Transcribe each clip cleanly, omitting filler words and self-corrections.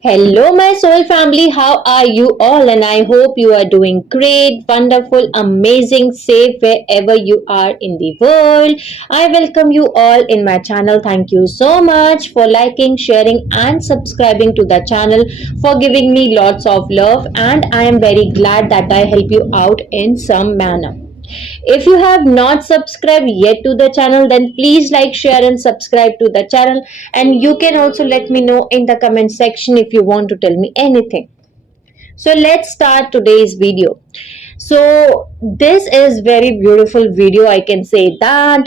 Hello, my soul family. How are you all? And I hope you are doing great, wonderful, amazing, safe wherever you are in the world. I welcome you all in my channel. Thank you so much for liking, sharing, and subscribing to the channel, for giving me lots of love. And I am very glad that I help you out in some manner. If you have not subscribed yet to the channel, then please like, share, and subscribe to the channel. And you can also let me know in the comment section if you want to tell me anything. So let's start today's video. So this is very beautiful video, I can say that.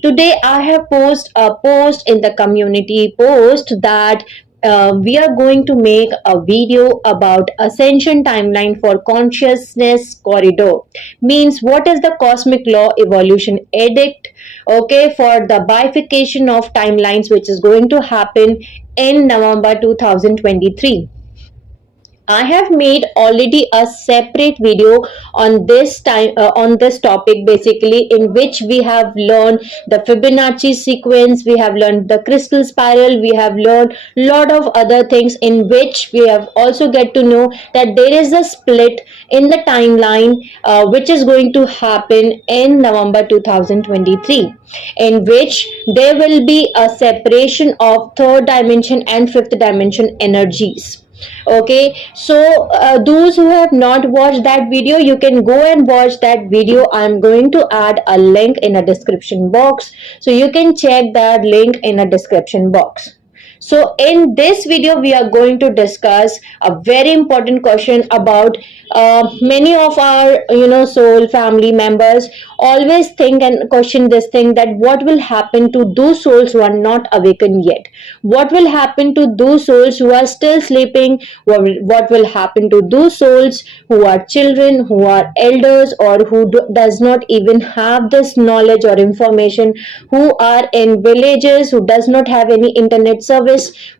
Today I have posted a post in the community post that we are going to make a video about ascension timeline for consciousness corridor. Means what is the cosmic law evolution edict, okay, for the bifurcation of timelines which is going to happen in November 2023. I have made already a separate video on this topic, basically, in which we have learned the Fibonacci sequence, we have learned the crystal spiral, we have learned lot of other things, in which we have also get to know that there is a split in the timeline which is going to happen in November 2023, in which there will be a separation of third dimension and fifth dimension energies. Okay, so those who have not watched that video, you can go and watch that video. I'm going to add a link in a description box, so you can check that link in a description box. So in this video we are going to discuss a very important question about many of our soul family members always think and question this thing, that what will happen to those souls who are not awakened yet, what will happen to those souls who are still sleeping, what will happen to those souls who are children, who are elders, or who does not even have this knowledge or information, who are in villages, who does not have any internet service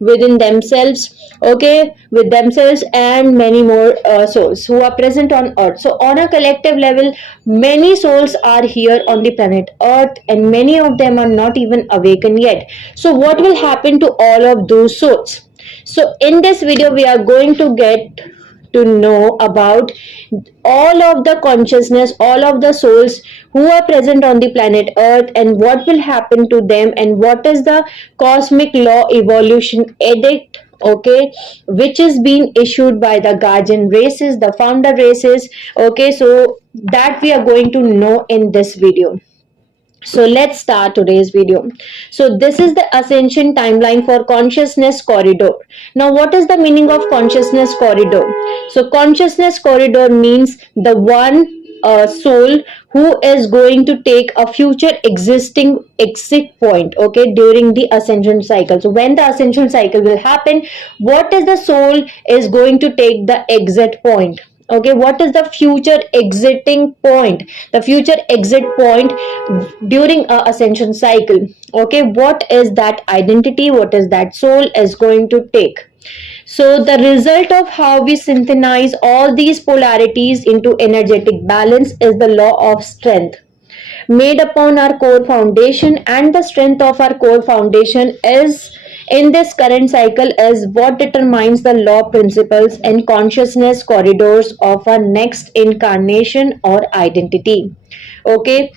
within themselves, okay, with themselves, and many more souls who are present on earth. So on a collective level, many souls are here on the planet earth, and many of them are not even awakened yet. So what will happen to all of those souls? So in this video we are going to get to know about all of the consciousness, all of the souls who are present on the planet earth, and what will happen to them, and what is the cosmic law evolution edict, okay, which is being issued by the guardian races, the founder races. Okay, so that we are going to know in this video. So let's start today's video. So this is the ascension timeline for consciousness corridor. Now what is the meaning of consciousness corridor? So consciousness corridor means the one soul who is going to take a future existing exit point, okay, during the ascension cycle. So when the ascension cycle will happen, what is the soul is going to take the exit point? Okay, what is the future exiting point, the future exit point during a ascension cycle? Okay, what is that identity, what is that soul is going to take? So the result of how we synthesize all these polarities into energetic balance is the law of strength made upon our core foundation, and the strength of our core foundation is in this current cycle is what determines the law principles and consciousness corridors of our next incarnation or identity. Okay,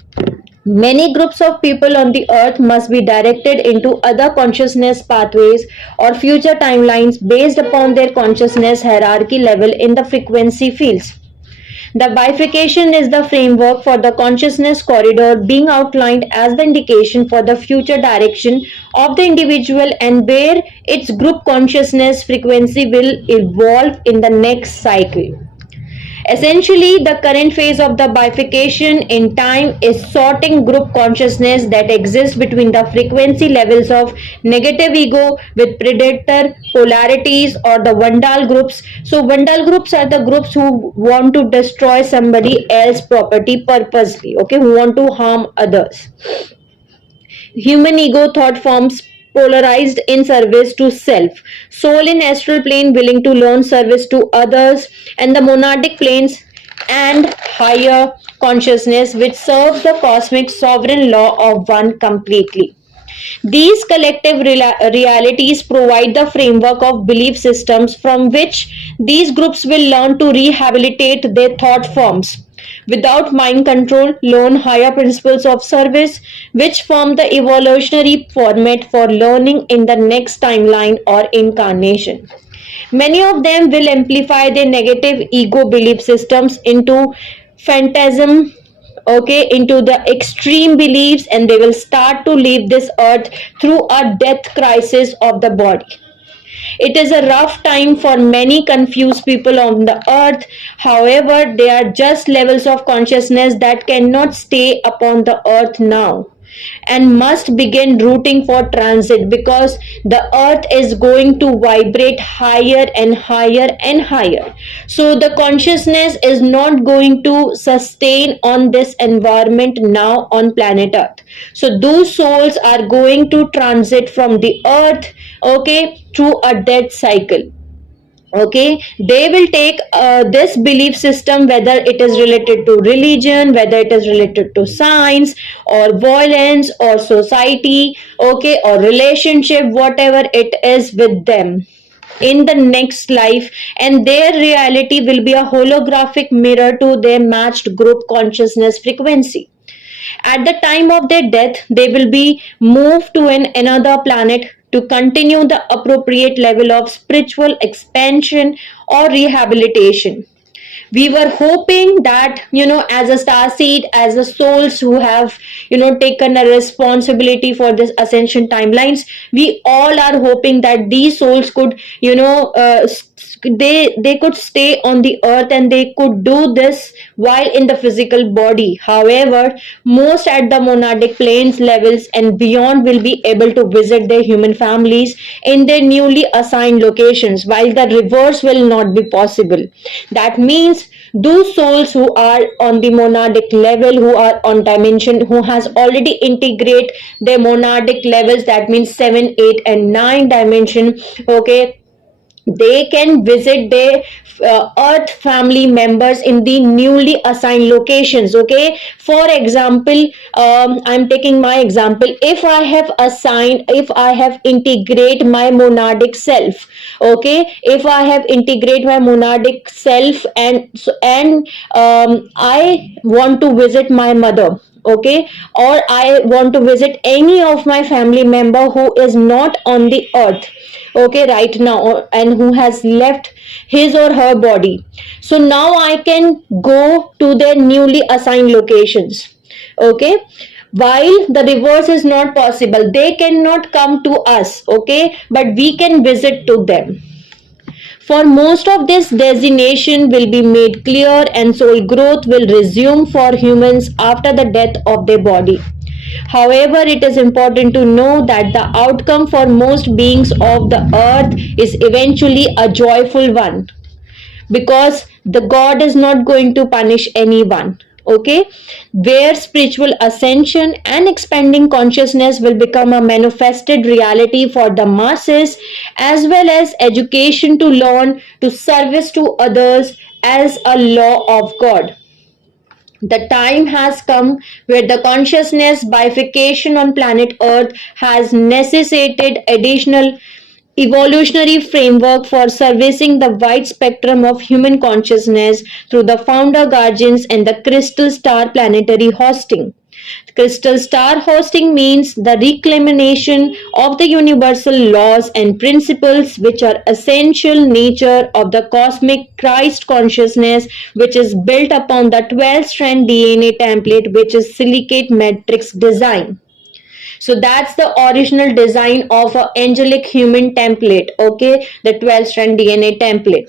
many groups of people on the earth must be directed into other consciousness pathways or future timelines based upon their consciousness hierarchy level in the frequency fields. The bifurcation is the framework for the consciousness corridor, being outlined as the indication for the future direction of the individual and where its group consciousness frequency will evolve in the next cycle. Essentially, the current phase of the bifurcation in time is sorting group consciousness that exists between the frequency levels of negative ego with predator polarities, or the Vandal groups. So Vandal groups are the groups who want to destroy somebody else's property purposely, okay, who want to harm others. Human ego thought forms polarized in service to self, soul in astral plane willing to learn service to others, and the monadic planes and higher consciousness which serves the cosmic sovereign law of one completely. These collective realities provide the framework of belief systems from which these groups will learn to rehabilitate their thought forms. Without mind control, learn higher principles of service, which form the evolutionary format for learning in the next timeline or incarnation. Many of them will amplify their negative ego belief systems into phantasm, okay, into the extreme beliefs, and they will start to leave this earth through a death crisis of the body. It is a rough time for many confused people on the earth. However, they are just levels of consciousness that cannot stay upon the earth now and must begin routing for transit, because the earth is going to vibrate higher and higher and higher. So the consciousness is not going to sustain on this environment now on planet earth. So those souls are going to transit from the earth, okay, through a death cycle. Okay, they will take this belief system, whether it is related to religion, whether it is related to science or violence or society, okay, or relationship, whatever it is with them in the next life, and their reality will be a holographic mirror to their matched group consciousness frequency. At the time of their death, they will be moved to another planet to continue the appropriate level of spiritual expansion or rehabilitation. We were hoping that, as a star seed, as the souls who have, taken a responsibility for this ascension timelines, we all are hoping that these souls could, they could stay on the earth and they could do this while in the physical body. However, most at the monadic planes levels and beyond will be able to visit their human families in their newly assigned locations, while the reverse will not be possible. That means those souls who are on the monadic level, who are on dimension, who has already integrate their monadic levels, that means 7, 8 and 9 dimension, okay, they can visit their earth family members in the newly assigned locations. Okay, for example, I'm taking my example. If I have assigned, if I have integrate my monadic self, okay, if I have integrate my monadic self, and I want to visit my mother, okay, or I want to visit any of my family member who is not on the earth, okay, right now, and who has left his or her body. So now I can go to their newly assigned locations, okay, while the reverse is not possible. They cannot come to us, okay, but we can visit to them. For most of this, designation will be made clear and soul growth will resume for humans after the death of their body. However, it is important to know that the outcome for most beings of the earth is eventually a joyful one, because the God is not going to punish anyone. Okay, where spiritual ascension and expanding consciousness will become a manifested reality for the masses, as well as education to learn to service to others as a law of God. The time has come where the consciousness bifurcation on planet Earth has necessitated additional evolutionary framework for servicing the wide spectrum of human consciousness through the founder guardians and the crystal star planetary hosting. Crystal star hosting means the reclamation of the universal laws and principles which are essential nature of the cosmic Christ consciousness, which is built upon the 12-strand DNA template, which is silicate matrix design. So that's the original design of an angelic human template, okay, the 12-strand DNA template.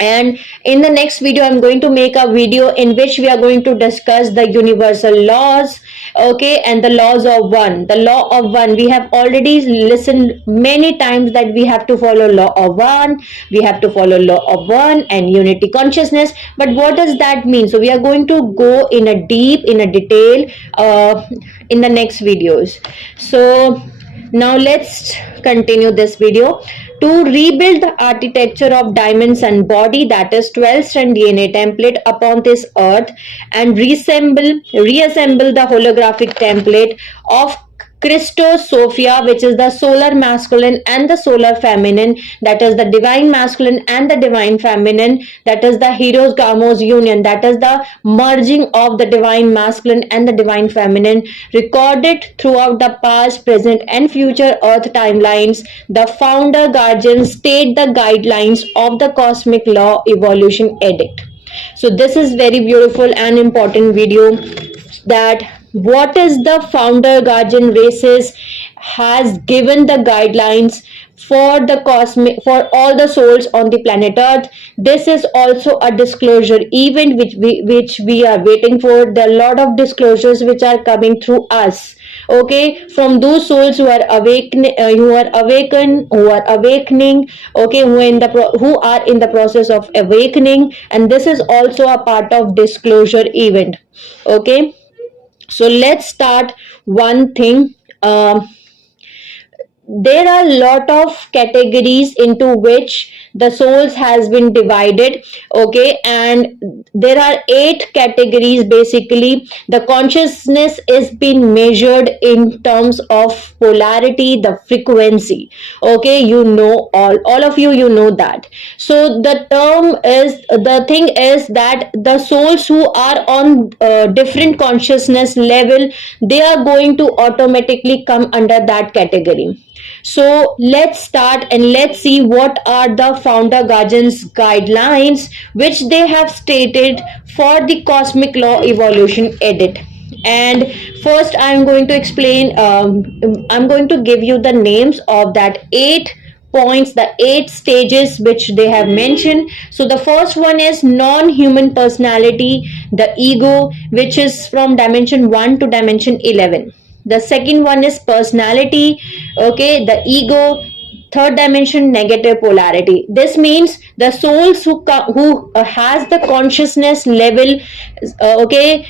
And in the next video, I'm going to make a video in which we are going to discuss the universal laws, okay, and the laws of one. The law of one, we have already listened many times that we have to follow law of one, we have to follow law of one and unity consciousness. But what does that mean? So we are going to go in a detail in the next videos. So now let's continue this video. To rebuild the architecture of diamonds and body, that is 12-strand DNA template upon this earth, and reassemble the holographic template of Christos Sophia, which is the solar masculine and the solar feminine, that is the divine masculine and the divine feminine, that is the Heroes Gamos union, that is the merging of the divine masculine and the divine feminine, recorded throughout the past, present, and future Earth timelines. The founder guardians state the guidelines of the cosmic law evolution edict. So this is very beautiful and important video, that what is the founder guardian races has given the guidelines for the cosmic, for all the souls on the planet earth. This is also a disclosure event which we are waiting for. There are a lot of disclosures which are coming through us, okay, from those souls who are awakening, okay, who are in the process of awakening, and this is also a part of disclosure event, okay. So let's start one thing. There are a lot of categories into which the souls has been divided, okay, and there are 8 categories. Basically the consciousness is being measured in terms of polarity, the frequency, okay, you know, all of you know that. So the thing is that the souls who are on different consciousness level, they are going to automatically come under that category. So let's start and let's see what are the founder guardians guidelines which they have stated for the cosmic law evolution edit. And first I'm going to explain, I'm going to give you the names of that 8 points, the 8 stages which they have mentioned. So the first one is non-human personality, the ego, which is from dimension 1 to dimension 11. The second one is personality, okay, the ego. Third dimension, negative polarity. This means the souls who has the consciousness level, okay,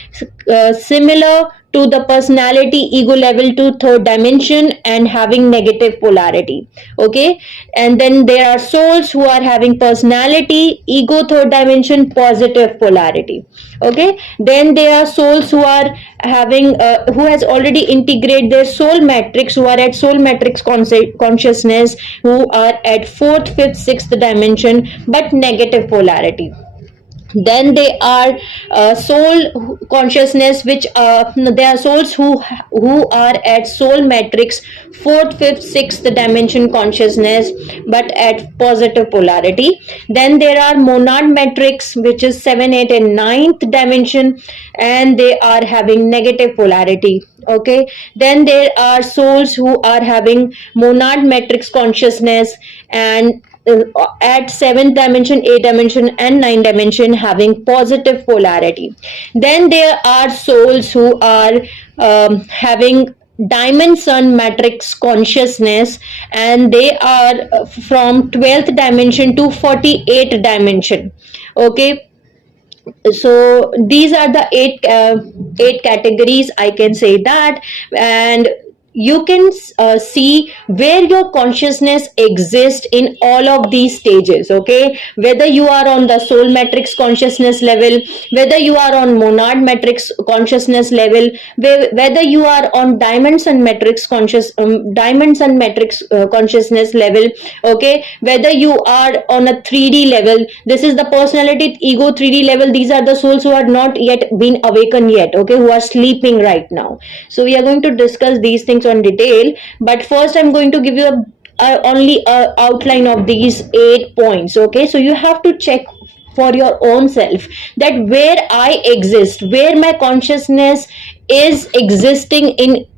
similar to the personality ego level to third dimension and having negative polarity, okay. And then there are souls who are having personality ego third dimension positive polarity, okay. Then there are souls who are having who has already integrated their soul matrix, who are at soul matrix consciousness, who are at fourth, fifth, sixth dimension but negative polarity. Then they are soul consciousness, which they are souls who are at soul matrix fourth, fifth, sixth dimension consciousness but at positive polarity. Then there are monad matrix, which is 7, 8 and 9th dimension, and they are having negative polarity, okay. Then there are souls who are having monad matrix consciousness and at 7th dimension, 8th dimension and 9th dimension having positive polarity. Then there are souls who are having diamond sun matrix consciousness, and they are from 12th dimension to 48th dimension, okay. So these are the 8 categories, I can say that. And you can see where your consciousness exists in all of these stages, okay. Whether you are on the soul matrix consciousness level, whether you are on monad matrix consciousness level, whether you are on diamonds and matrix consciousness level, okay. Whether you are on a 3D level, this is the personality ego 3D level. These are the souls who are not yet been awakened yet, okay, who are sleeping right now. So we are going to discuss these things on detail, but first I'm going to give you only a outline of these 8 points, okay. So you have to check for your own self that where I exist, where my consciousness is existing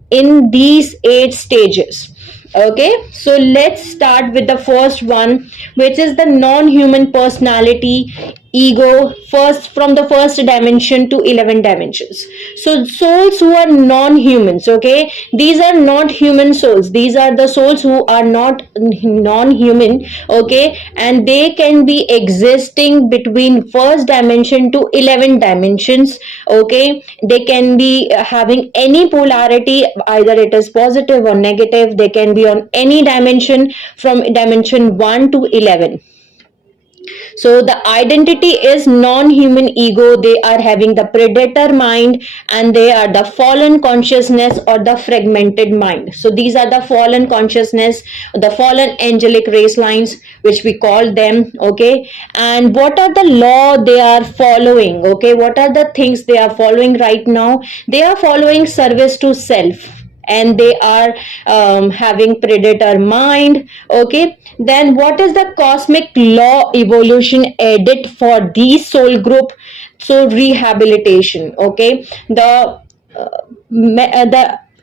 in these 8 stages, okay. So let's start with the first one, which is the non-human personality ego, first from the first dimension to 11 dimensions. So souls who are non-humans, okay, these are not human souls, these are the souls who are not non-human, okay, and they can be existing between first dimension to 11 dimensions, okay. They can be having any polarity, either it is positive or negative. They can be on any dimension from dimension 1 to 11, So the identity is non-human ego. They are having the predator mind, and they are the fallen consciousness or the fragmented mind. So these are the fallen consciousness, the fallen angelic race lines, which we call them. Okay, and what are the law they are following? Okay, what are the things they are following right now? They are following service to self, and they are having predator mind. Okay, then what is the cosmic law evolution edit for the soul group? So rehabilitation. Okay, the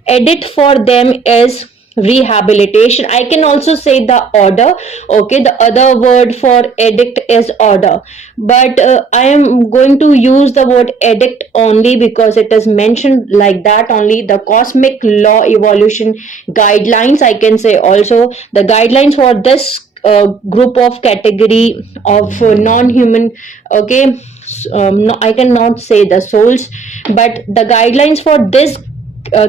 edit for them is rehabilitation. I can also say the order. Okay, the other word for edict is order, but I am going to use the word edict only because it is mentioned like that only. The cosmic law evolution guidelines, I can say also the guidelines for this group of category of non-human. Okay, no, I cannot say the souls, but the guidelines for this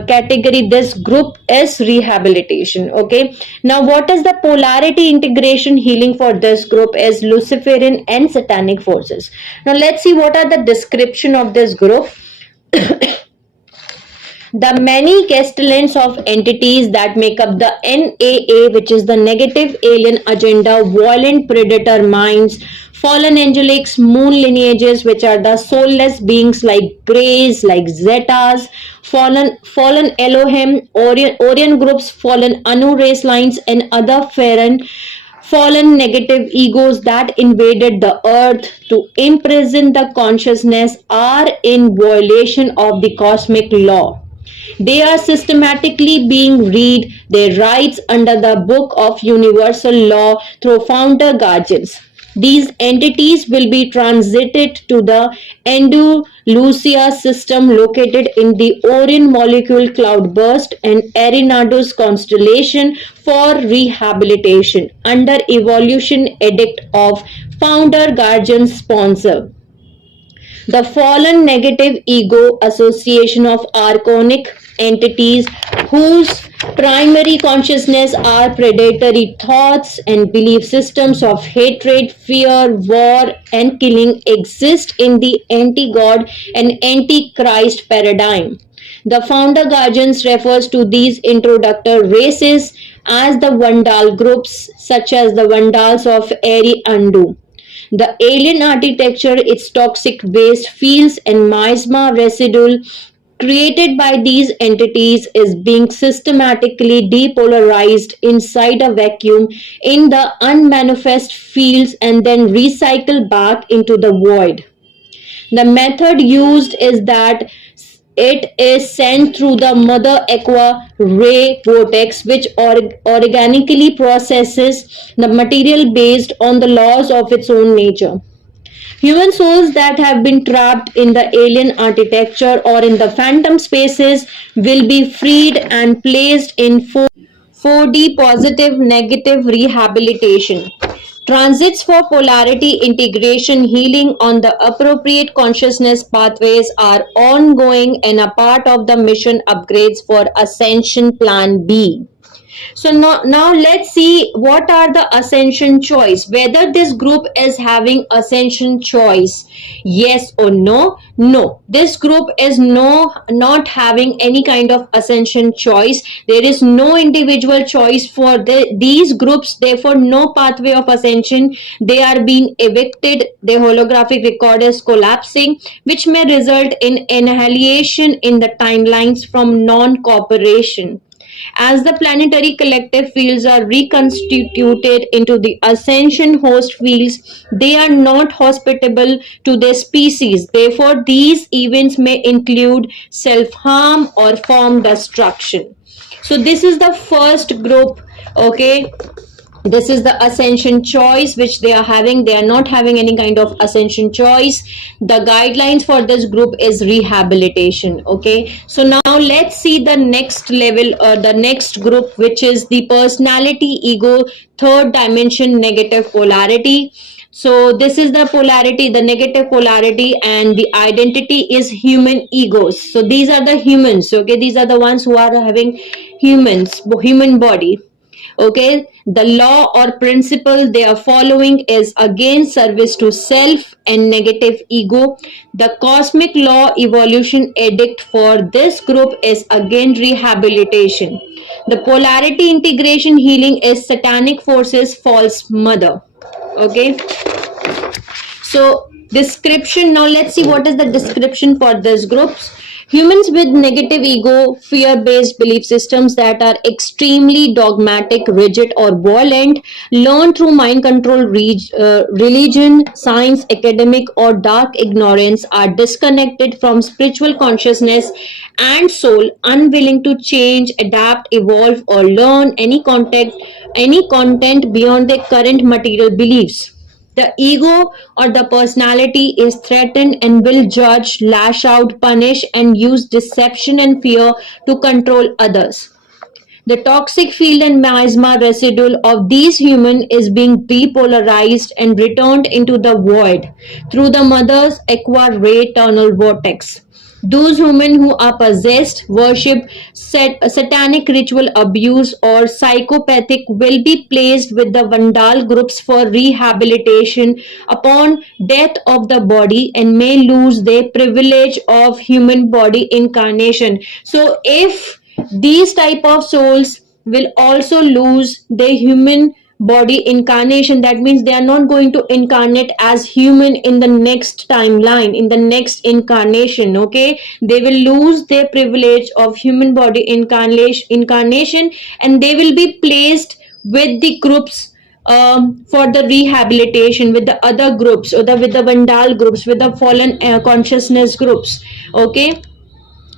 category, this group is rehabilitation. Okay, now what is the polarity integration healing for this group is Luciferian and satanic forces. Now let's see what are the description of this group. The many castellans of entities that make up the NAA, which is the negative alien agenda, violent predator minds, fallen angelics, moon lineages, which are the soulless beings like Greys, like Zetas, fallen Elohim, Orion groups, fallen Anu race lines, and other fallen negative egos that invaded the earth to imprison the consciousness are in violation of the cosmic law. They are systematically being read their rights under the book of universal law through founder guardians. These entities will be transited to the Andalusia system located in the Orion molecule cloudburst and Arenado's constellation for rehabilitation under evolution edict of founder guardian sponsor. The fallen negative ego association of archonic entities whose primary consciousness are predatory thoughts and belief systems of hatred, fear, war, and killing exist in the anti-God and anti-Christ paradigm. The founder guardians refers to these introductor races as the Vandal groups, such as the Vandals of Eri Andu. The alien architecture, its toxic waste fields and miasma residue created by these entities is being systematically depolarized inside a vacuum in the unmanifest fields and then recycled back into the void. The method used is that it is sent through the mother aqua ray vortex, which organically processes the material based on the laws of its own nature. Human souls that have been trapped in the alien architecture or in the phantom spaces will be freed and placed in 4D positive negative rehabilitation. Transits for polarity integration healing on the appropriate consciousness pathways are ongoing and a part of the mission upgrades for Ascension Plan B. So now let's see what are the ascension choice. Whether this group is having ascension choice, yes or no? No. This group is not having any kind of ascension choice. There is no individual choice for these groups. Therefore, no pathway of ascension. They are being evicted. The holographic record is collapsing, which may result in annihilation in the timelines from non-cooperation. As the planetary collective fields are reconstituted into the ascension host fields, they are not hospitable to their species. Therefore, these events may include self-harm or form destruction. So this is the first group. Okay, this is the ascension choice which they are having. They are not having any kind of ascension choice. The guidelines for this group is rehabilitation. Okay, so now let's see the next level or the next group, which is the personality ego third dimension negative polarity. So this is the polarity, the negative polarity, and the identity is human egos. So these are the humans. Okay, these are the ones who are having human body. Okay, the law or principle they are following is again service to self and negative ego. The cosmic law evolution edict for this group is again rehabilitation. The polarity integration healing is satanic forces false mother. Okay, so description, now let's see what is the description for this groups. Humans with negative ego, fear-based belief systems that are extremely dogmatic, rigid or violent, learn through mind control, religion, science, academic or dark ignorance, are disconnected from spiritual consciousness and soul, unwilling to change, adapt, evolve or learn any content beyond their current material beliefs. The ego or the personality is threatened and will judge, lash out, punish, and use deception and fear to control others. The toxic field and miasma residue of these humans is being depolarized and returned into the void through the mother's aqua ray tunnel vortex. Those women who are possessed, worship, satanic ritual abuse, or psychopathic will be placed with the Vandal groups for rehabilitation upon death of the body and may lose their privilege of human body incarnation. So, if these type of souls will also lose their human body incarnation, that means they are not going to incarnate as human in the next timeline, in the next incarnation. Okay, they will lose their privilege of human body incarnation, and they will be placed with the groups for the rehabilitation with the other groups, or with the Vandal groups, with the fallen consciousness groups. Okay,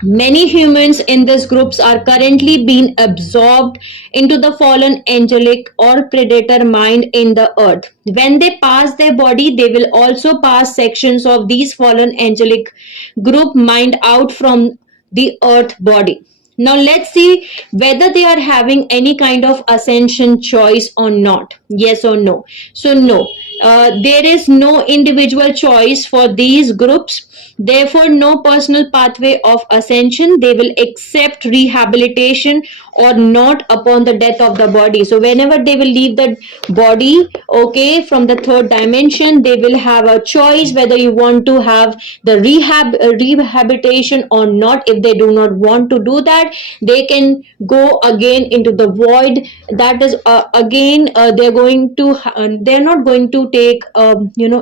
many humans in these groups are currently being absorbed into the fallen angelic or predator mind in the earth. When they pass their body, they will also pass sections of these fallen angelic group mind out from the earth body. Now let's see whether they are having any kind of ascension choice or not. Yes or no? So no, there is no individual choice for these groups. Therefore, no personal pathway of ascension. They will accept rehabilitation or not upon the death of the body. So whenever they will leave the body, okay, from the third dimension, they will have a choice whether you want to have the rehabilitation or not. If they do not want to do that, they can go again into the void. That is again they're not going to take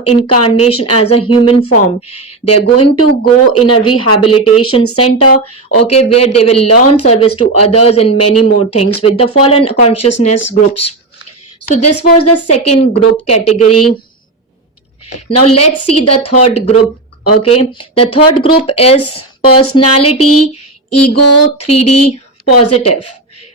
incarnation as a human form. They're going to go in a rehabilitation center, okay, where they will learn service to others and many more things with the fallen consciousness groups. So this was the second group category. Now let's see the third group. Okay, the third group is personality ego 3D positive.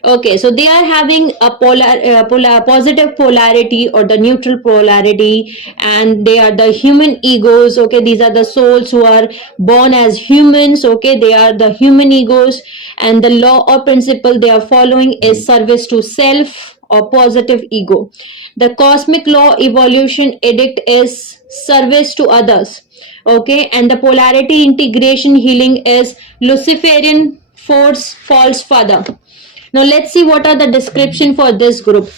Okay, so they are having a positive polarity or the neutral polarity, and they are the human egos. Okay, these are the souls who are born as humans. Okay, they are the human egos, and the law or principle they are following is service to self or positive ego. The cosmic law evolution edict is service to others. Okay, and the polarity integration healing is Luciferian force false father. Now let's see what are the description for this group.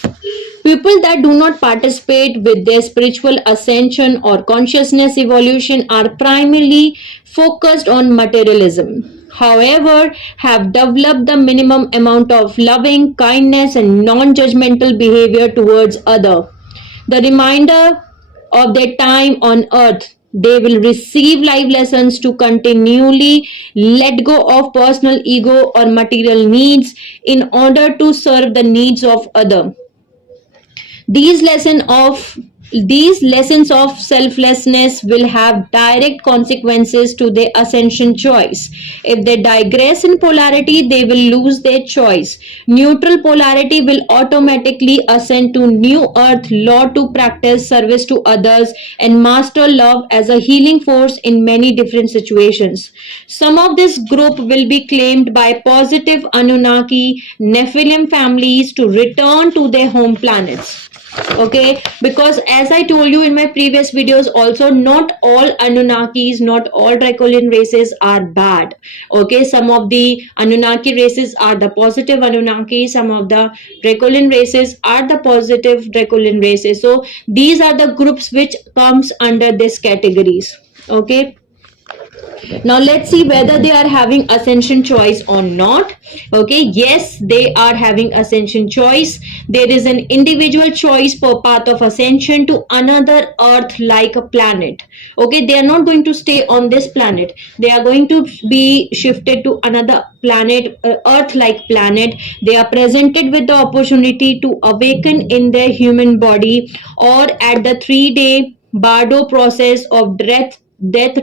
People that do not participate with their spiritual ascension or consciousness evolution are primarily focused on materialism. However, have developed the minimum amount of loving, kindness and non-judgmental behavior towards other. The reminder of their time on earth, they will receive life lessons to continually let go of personal ego or material needs in order to serve the needs of other. These lessons of selflessness will have direct consequences to their ascension choice. If they digress in polarity, they will lose their choice. Neutral polarity will automatically ascend to new earth law to practice service to others and master love as a healing force in many different situations. Some of this group will be claimed by positive Anunnaki Nephilim families to return to their home planets. Okay, because as I told you in my previous videos also, not all Anunnakis, not all Dracolian races are bad. Okay, some of the Anunnaki races are the positive Anunnaki, some of the Dracolian races are the positive Dracolian races. So these are the groups which comes under these categories. Okay, now let's see whether they are having ascension choice or not. Okay, yes, they are having ascension choice. There is an individual choice per path of ascension to another earth like a planet. Okay, they are not going to stay on this planet, they are going to be shifted to another planet, earth like planet. They are presented with the opportunity to awaken in their human body or at the 3-day bardo process of death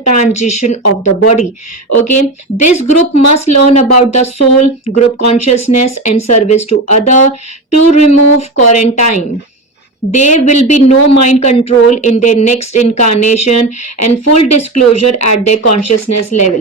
transition of the body. Okay, this group must learn about the soul, group consciousness, and service to other to remove quarantine. There will be no mind control in their next incarnation and full disclosure at their consciousness level.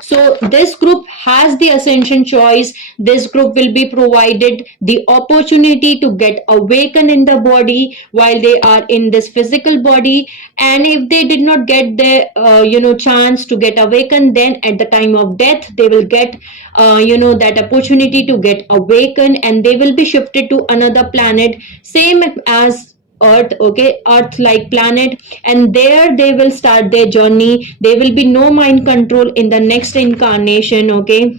So this group has the ascension choice. This group will be provided the opportunity to get awakened in the body while they are in this physical body. And if they did not get the chance to get awakened, then at the time of death they will get that opportunity to get awakened, and they will be shifted to another planet same as earth. Okay, earth like planet, and there they will start their journey. There will be no mind control in the next incarnation. Okay,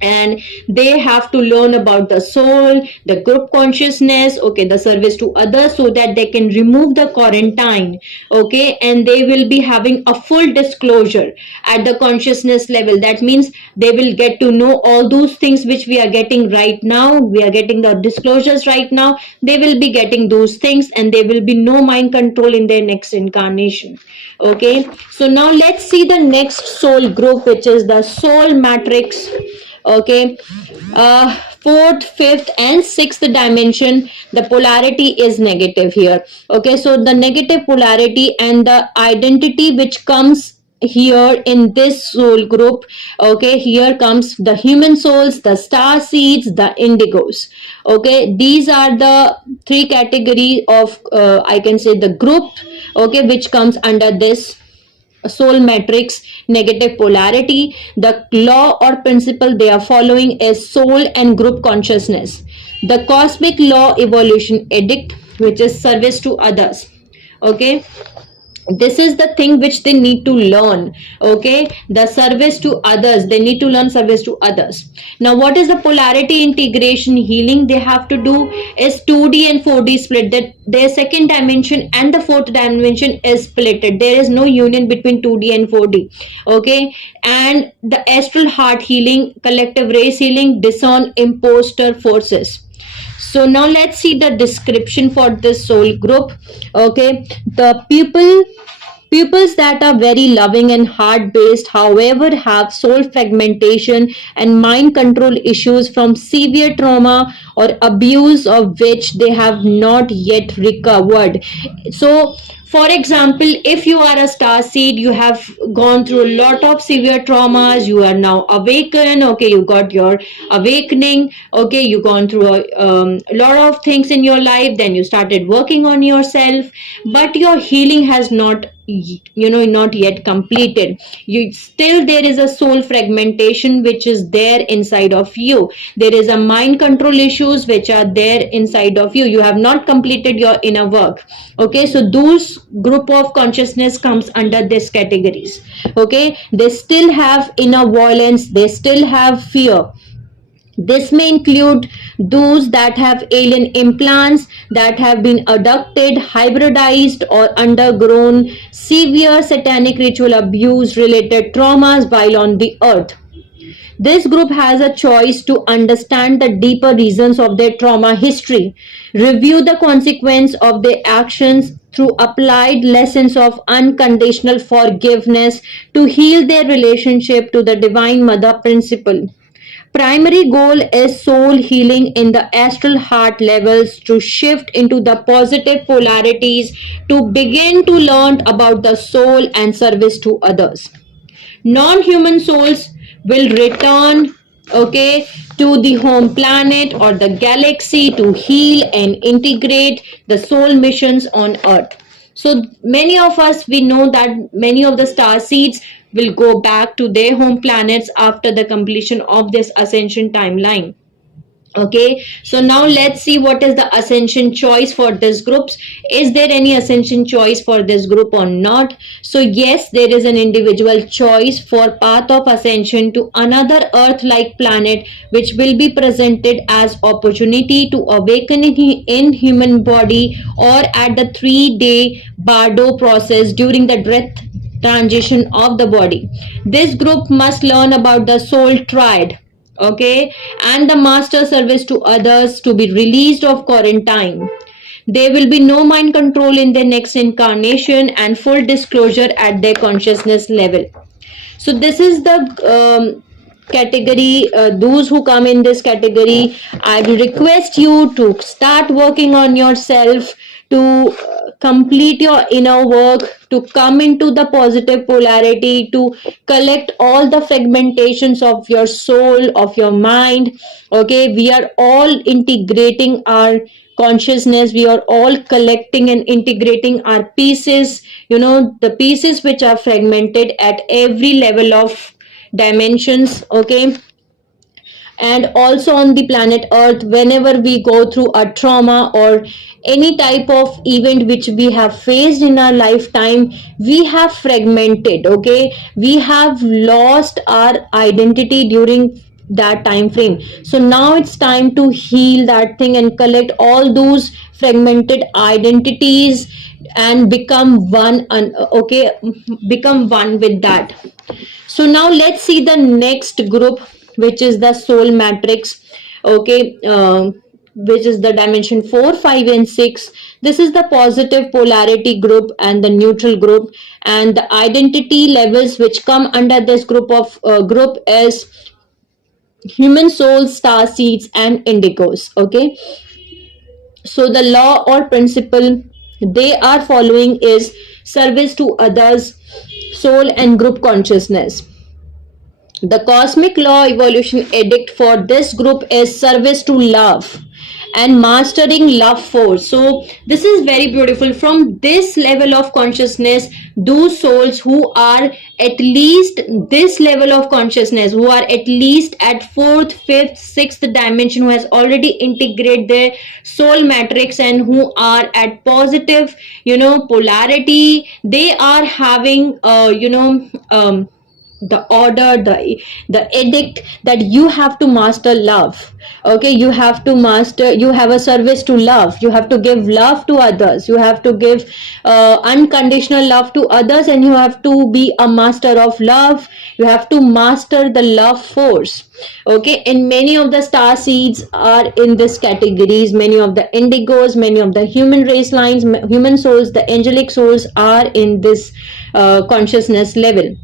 and they have to learn about the soul, the group consciousness, okay, the service to others, so that they can remove the quarantine. Okay, and they will be having a full disclosure at the consciousness level. That means they will get to know all those things which we are getting right now. We are getting the disclosures right now. They will be getting those things, and there will be no mind control in their next incarnation. Okay, so now let's see the next soul group, which is the soul matrix. Okay, fourth, fifth, and sixth dimension, the polarity is negative here. Okay, so the negative polarity and the identity which comes here in this soul group. Okay, here comes the human souls, the star seeds, the indigos. Okay, these are the three category of I can say the group, okay, which comes under this soul matrix negative polarity. The law or principle they are following is soul and group consciousness. The cosmic law evolution edict, which is service to others. Okay, this is the thing which they need to learn. Okay, the service to others, they need to learn service to others. Now what is the polarity integration healing they have to do is 2D and 4D split. That their second dimension and the fourth dimension is splitted. There is no union between 2D and 4D. Okay, and the astral heart healing, collective race healing, discern imposter forces. So now let's see the description for this soul group. Okay, the pupils that are very loving and heart based, however, have soul fragmentation and mind control issues from severe trauma or abuse of which they have not yet recovered. So for example, if you are a star seed, you have gone through a lot of severe traumas, you are now awakened. Okay, you got your awakening. Okay, you gone through a lot of things in your life, then you started working on yourself, but your healing has not not yet completed. You still, there is a soul fragmentation which is there inside of you. There is a mind control issues which are there inside of you. You have not completed your inner work. Okay, so those group of consciousness comes under these categories. Okay, they still have inner violence, they still have fear. This may include those that have alien implants, that have been abducted, hybridized, or undergone severe satanic ritual abuse related traumas while on the earth. This group has a choice to understand the deeper reasons of their trauma history, review the consequence of their actions through applied lessons of unconditional forgiveness to heal their relationship to the Divine Mother principle. Primary goal is soul healing in the astral heart levels to shift into the positive polarities to begin to learn about the soul and service to others. Non-human souls will return okay, to the home planet or the galaxy to heal and integrate the soul missions on Earth. So many of us, we know that many of the star seeds will go back to their home planets after the completion of this ascension timeline. Okay, so now let's see what is the ascension choice for this groups. Is there any ascension choice for this group or not? So yes, there is an individual choice for path of ascension to another earth like planet, which will be presented as opportunity to awaken in human body or at the 3-day bardo process during the death transition of the body. This group must learn about the soul triad, okay, and the master service to others to be released of quarantine. There will be no mind control in their next incarnation and full disclosure at their consciousness level. So this is the category, those who come in this category, I will request you to start working on yourself, to complete your inner work, to come into the positive polarity, to collect all the fragmentations of your soul, of your mind. Okay, we are all integrating our consciousness, we are all collecting and integrating our pieces, the pieces which are fragmented at every level of dimensions. Okay, and also on the planet earth, whenever we go through a trauma or any type of event which we have faced in our lifetime, we have fragmented, okay, we have lost our identity during that time frame. So now it's time to heal that thing and collect all those fragmented identities and become one, okay, become one with that. So now let's see the next group, which is the soul matrix. Okay, which is the dimension 4, 5, and 6. This is the positive polarity group and the neutral group, and the identity levels which come under this group is human souls, star seeds, and indigos. Okay, so the law or principle they are following is service to others, soul, and group consciousness. The cosmic law evolution edict for this group is service to love and mastering love force. So this is very beautiful. From this level of consciousness, those souls who are at least this level of consciousness, who are at least at fourth, fifth, sixth dimension, who has already integrated their soul matrix and who are at positive, polarity, they are having the order, the edict that you have to master love. Okay, you have to master, you have a service to love, you have to give love to others, you have to give unconditional love to others, and you have to be a master of love, you have to master the love force. Okay, and many of the star seeds are in this categories, many of the indigos, many of the human race lines, human souls, the angelic souls are in this consciousness level.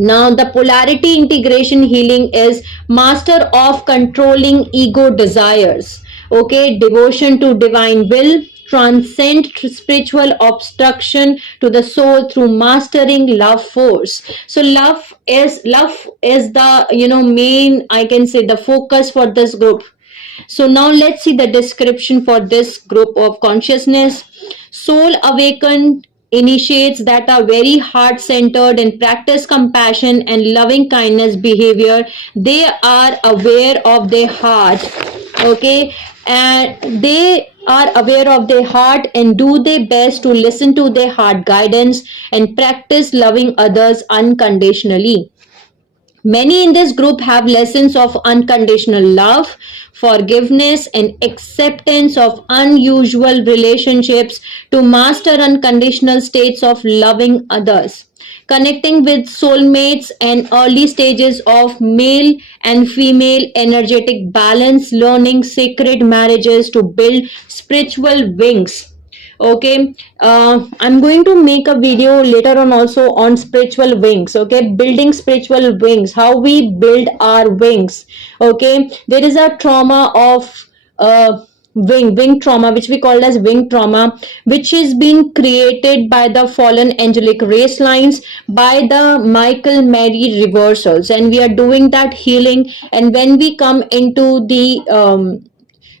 Now, the polarity integration healing is master of controlling ego desires. Okay, devotion to divine will, transcend spiritual obstruction to the soul through mastering love force. So love is the main, I can say, the focus for this group. So now let's see the description for this group of consciousness. Soul awakened initiates that are very heart centered and practice compassion and loving kindness behavior. They are aware of their heart, okay, and they are aware of their heart and do their best to listen to their heart guidance and practice loving others unconditionally. Many in this group have lessons of unconditional love, forgiveness, and acceptance of unusual relationships to master unconditional states of loving others. Connecting with soulmates and early stages of male and female energetic balance, learning sacred marriages to build spiritual wings. Okay, I'm going to make a video later on also on spiritual wings. Okay, building spiritual wings, how we build our wings. Okay, there is a trauma of wing trauma, which we call as wing trauma, which is being created by the fallen angelic race lines, by the Michael Mary reversals, and we are doing that healing. And when we come into the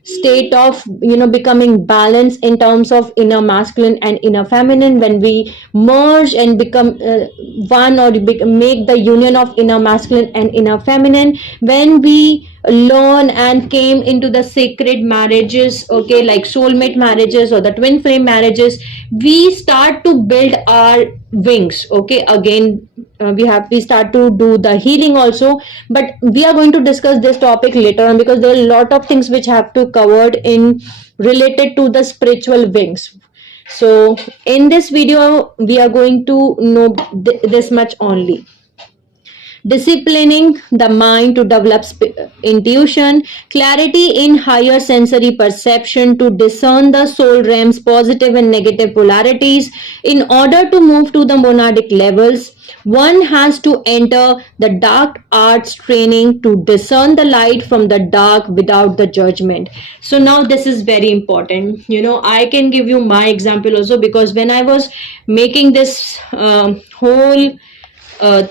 state of becoming balanced in terms of inner masculine and inner feminine, when we merge and become one, or make the union of inner masculine and inner feminine, when we learn and came into the sacred marriages, okay, like soulmate marriages or the twin flame marriages, we start to build our wings. Okay, again, we start to do the healing also, but we are going to discuss this topic later on, because there are a lot of things which have to covered in related to the spiritual wings. So in this video we are going to know this much only: disciplining the mind to develop intuition, clarity in higher sensory perception to discern the soul realms, positive and negative polarities. In order to move to the monadic levels, one has to enter the dark arts training to discern the light from the dark without the judgment. So now this is very important. I can give you my example also, because when I was making this whole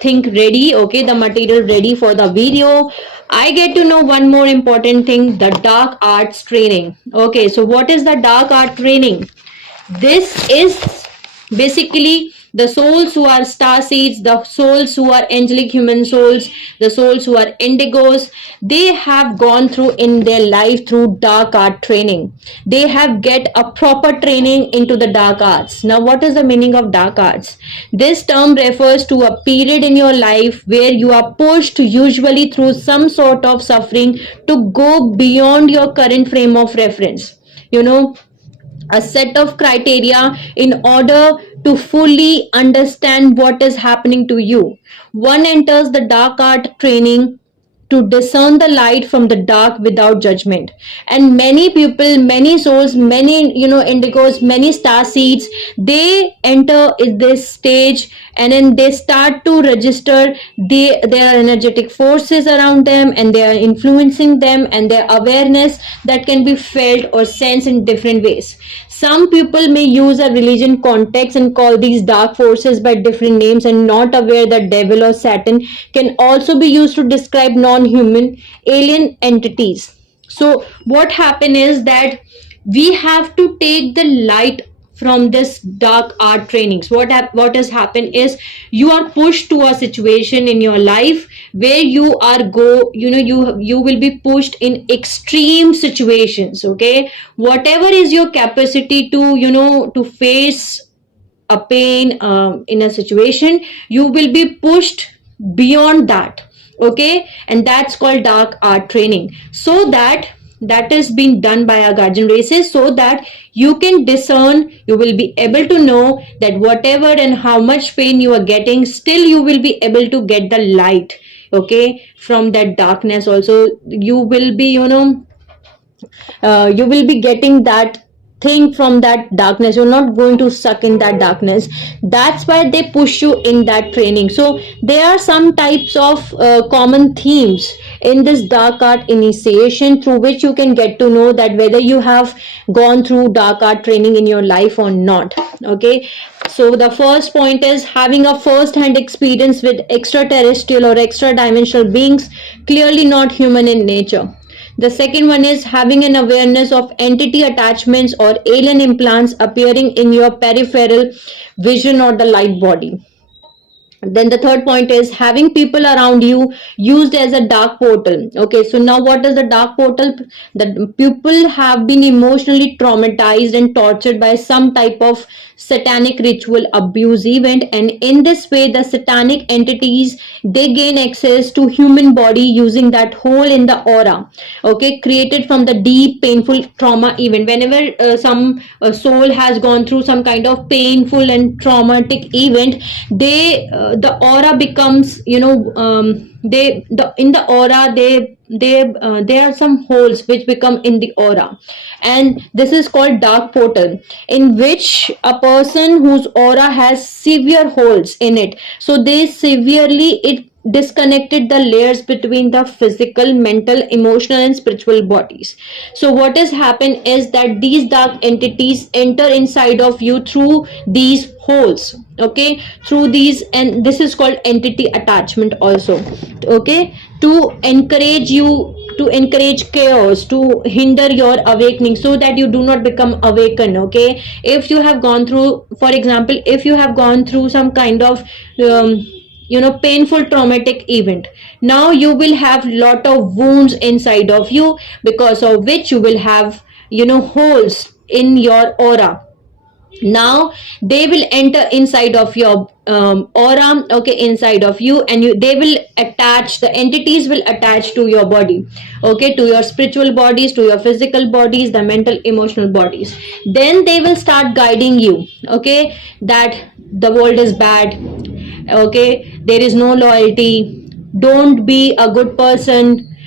think ready, okay, the material ready for the video, I get to know one more important thing: the dark arts training. Okay, so what is the dark art training? This is basically the souls who are star seeds, the souls who are angelic human souls, the souls who are indigos. They have gone through in their life through dark art training. They have get a proper training into the dark arts. Now, what is the meaning of dark arts? This term refers to a period in your life where you are pushed, usually through some sort of suffering, to go beyond your current frame of reference. A set of criteria in order to fully understand what is happening to you. One enters the dark art training to discern the light from the dark without judgment. And many people, many souls, many indigos, many star seeds, they enter this stage, and then they start to register their energetic forces around them, and they are influencing them, and their awareness that can be felt or sensed in different ways. Some people may use a religion context and call these dark forces by different names, and not aware that devil or Satan can also be used to describe non-human alien entities. So what happened is that we have to take the light from this dark art trainings. What has happened is, you are pushed to a situation in your life where you are you will be pushed in extreme situations. Okay, whatever is your capacity to to face a pain in a situation, you will be pushed beyond that. Okay, and that's called dark art training. So that is being done by our guardian races, so that you can discern, you will be able to know that whatever and how much pain you are getting, still you will be able to get the light, okay, from that darkness also. You will be you will be getting that thing from that darkness. You're not going to suck in that darkness. That's why they push you in that training. So there are some types of common themes in this dark art initiation, through which you can get to know that whether you have gone through dark art training in your life or not. Okay, so the first point is having a first hand experience with extraterrestrial or extra dimensional beings, clearly not human in nature. The second one is having an awareness of entity attachments or alien implants appearing in your peripheral vision or the light body. Then the third point is having people around you used as a dark portal. Okay, so now what is the dark portal? The people have been emotionally traumatized and tortured by some type of satanic ritual abuse event, and in this way the satanic entities, they gain access to human body using that hole in the aura, okay, created from the deep painful trauma event. Whenever some soul has gone through some kind of painful and traumatic event, the aura becomes in the aura, there are some holes which become in the aura, and this is called dark portal, in which a person whose aura has severe holes in it, so they severely, disconnected the layers between the physical, mental, emotional, and spiritual bodies. So what has happened is that these dark entities enter inside of you through these holes, okay, through these, and this is called entity attachment also, okay, to encourage you, to encourage chaos, to hinder your awakening, so that you do not become awakened. Okay, if you have gone through, for example, if you have gone through some kind of painful traumatic event, now you will have lot of wounds inside of you, because of which you will have holes in your aura. Now they will enter inside of your aura, okay, inside of you, and they will attach, the entities will attach to your body, okay, to your spiritual bodies, to your physical bodies, the mental emotional bodies. Then they will start guiding you, okay, that the world is bad, okay, there is no loyalty, don't be a good person,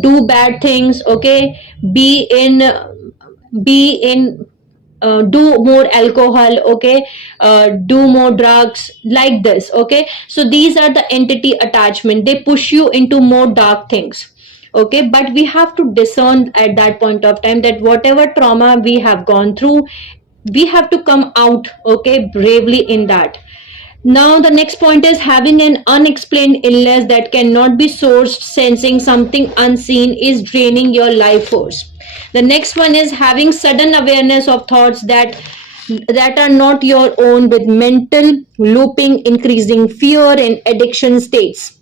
do bad things, okay, be in be in do more alcohol, okay, do more drugs, like this, okay. So these are the entity attachment, they push you into more dark things, okay. But we have to discern at that point of time that whatever trauma we have gone through, we have to come out, okay, bravely in that. Now, the next point is having an unexplained illness that cannot be sourced, sensing something unseen is draining your life force. The next one is having sudden awareness of thoughts that are not your own, with mental looping, increasing fear and addiction states.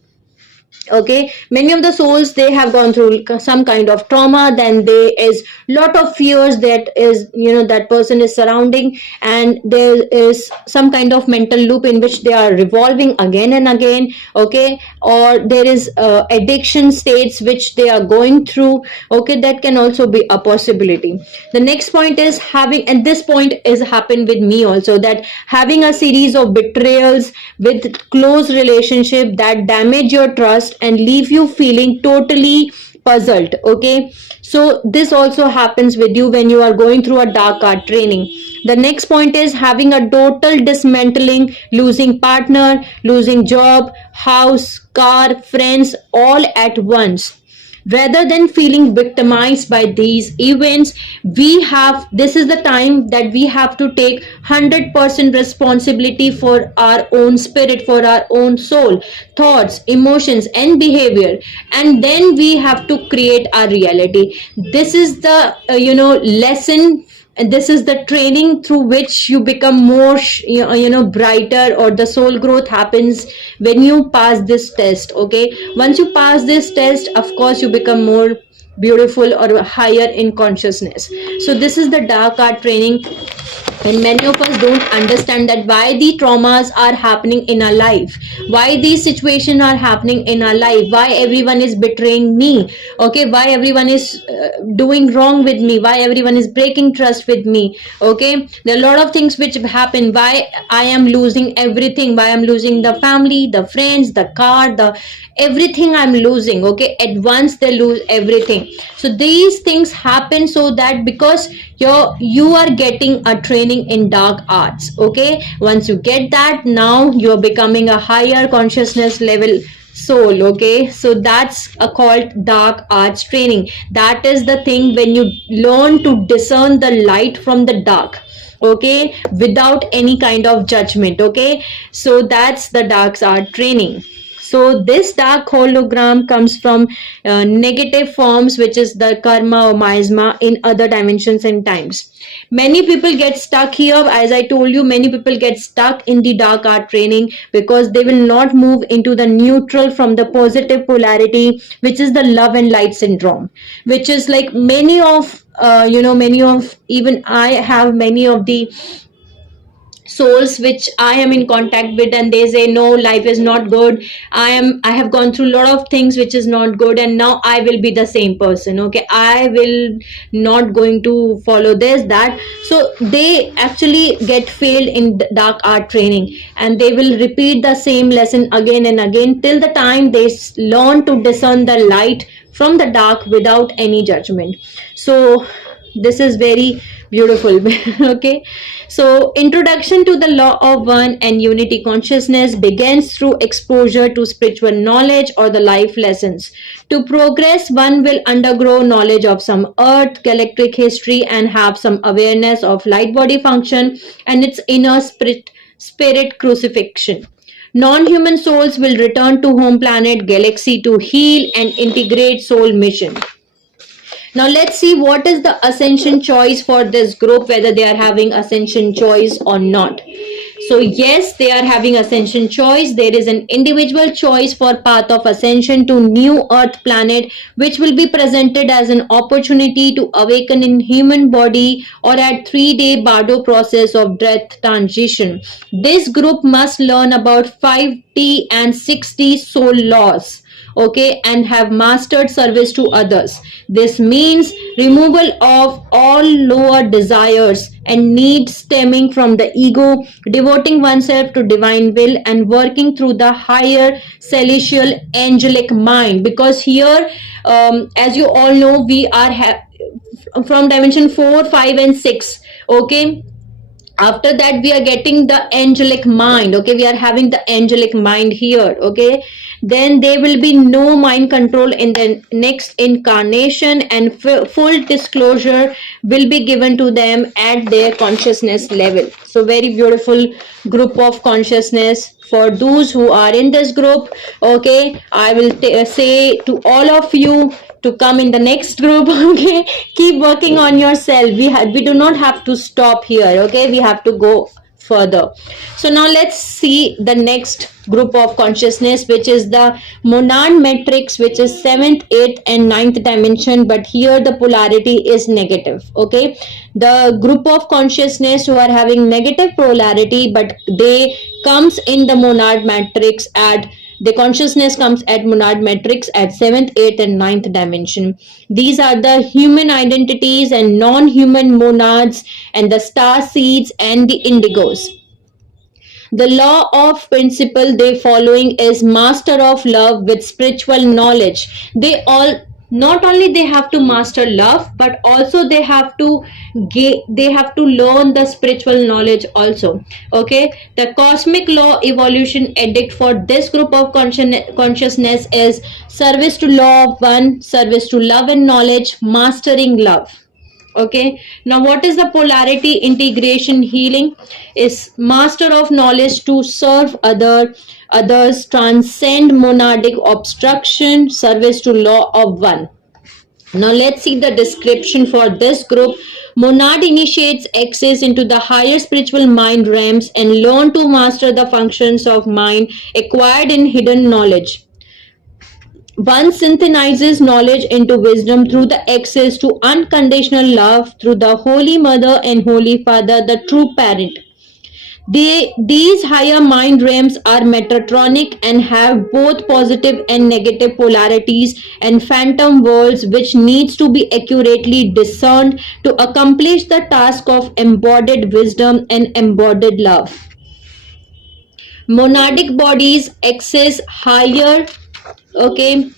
Okay, many of the souls, they have gone through some kind of trauma, then there is lot of fears that is that person is surrounding, and there is some kind of mental loop in which they are revolving again and again, okay, or there is addiction states which they are going through, okay, that can also be a possibility. The next point is having, and this point is happened with me also, that having a series of betrayals with close relationship that damage your trust and leave you feeling totally puzzled, okay. So this also happens with you when you are going through a dark art training. The next point is having a total dismantling, losing partner, losing job, house, car, friends, all at once. Rather than feeling victimized by these events, we have, this is the time that we have to take 100% responsibility for our own spirit, for our own soul, thoughts, emotions, and behavior, and then we have to create our reality. This is the lesson, and this is the training through which you become more brighter, or the soul growth happens when you pass this test, okay. Once you pass this test, of course you become more beautiful or higher in consciousness. So this is the dark art training, and many of us don't understand that why the traumas are happening in our life, why these situations are happening in our life, why everyone is betraying me, okay, why everyone is doing wrong with me, why everyone is breaking trust with me, okay. There are a lot of things which happen, why I am losing everything, why I'm losing the family, the friends, the car, the everything I'm losing, okay. At once they lose everything. So these things happen, so that because you are getting a training in dark arts, okay. Once you get that, now you're becoming a higher consciousness level soul, okay. So that's a called dark arts training. That is the thing when you learn to discern the light from the dark, okay, without any kind of judgment, okay. So that's the dark art training. So this dark hologram comes from negative forms, which is the karma or miasma in other dimensions and times. Many people get stuck here. As I told you, many people get stuck in the dark art training because they will not move into the neutral from the positive polarity, which is the love and light syndrome, which is like many of, even I have many of the souls which I am in contact with, and they say no, life is not good, I have gone through a lot of things which is not good, and now I will be the same person, okay, I will not going to follow this, that. So they actually get failed in dark art training, and they will repeat the same lesson again and again till the time they learn to discern the light from the dark without any judgment. So this is very Beautiful. Okay. So, introduction to the law of one and unity consciousness begins through exposure to spiritual knowledge or the life lessons. To progress, one will undergo knowledge of some earth, galactic history, and have some awareness of light body function and its inner spirit crucifixion. Non-human souls will return to home planet galaxy to heal and integrate soul mission. Now let's see what is the ascension choice for this group, whether they are having ascension choice or not. So yes, they are having ascension choice. There is an individual choice for path of ascension to new earth planet, which will be presented as an opportunity to awaken in human body or at 3-day bardo process of death transition. This group must learn about 5D and 6D soul laws, okay, and have mastered service to others. This means removal of all lower desires and needs stemming from the ego, devoting oneself to divine will and working through the higher celestial angelic mind. Because here, as you all know, we are from dimension 4, 5 and 6, okay. After that we are getting the angelic mind, okay, we are having the angelic mind here, okay. Then there will be no mind control in the next incarnation, and full disclosure will be given to them at their consciousness level. So very beautiful group of consciousness. For those who are in this group, okay, I will say to all of you to come in the next group. Okay, keep working on yourself. We do not have to stop here, okay, we have to go further. So now let's see the next group of consciousness, which is the monad matrix, which is 7th, 8th and 9th dimension, but here the polarity is negative, okay. The group of consciousness who are having negative polarity, but they comes in the monad matrix at the consciousness comes at monad matrix at 7th, 8th and 9th dimension. These are the human identities and non-human monads and the star seeds and the indigos. The law of principle they following is master of love with spiritual knowledge. They all, not only they have to master love, but also they have to learn the spiritual knowledge also, okay. The cosmic law evolution edict for this group of consciousness is service to law of one, service to love and knowledge, mastering love. Okay, now what is the polarity integration healing? Is master of knowledge to serve others, transcend monadic obstruction, service to law of one. Now let's see the description for this group. Monad initiates access into the higher spiritual mind realms and learn to master the functions of mind acquired in hidden knowledge. One synthesizes knowledge into wisdom through the access to unconditional love through the Holy Mother and Holy Father, the true parent. These higher mind realms are metatronic and have both positive and negative polarities and phantom worlds, which needs to be accurately discerned to accomplish the task of embodied wisdom and embodied love. Monadic bodies access higher, okay,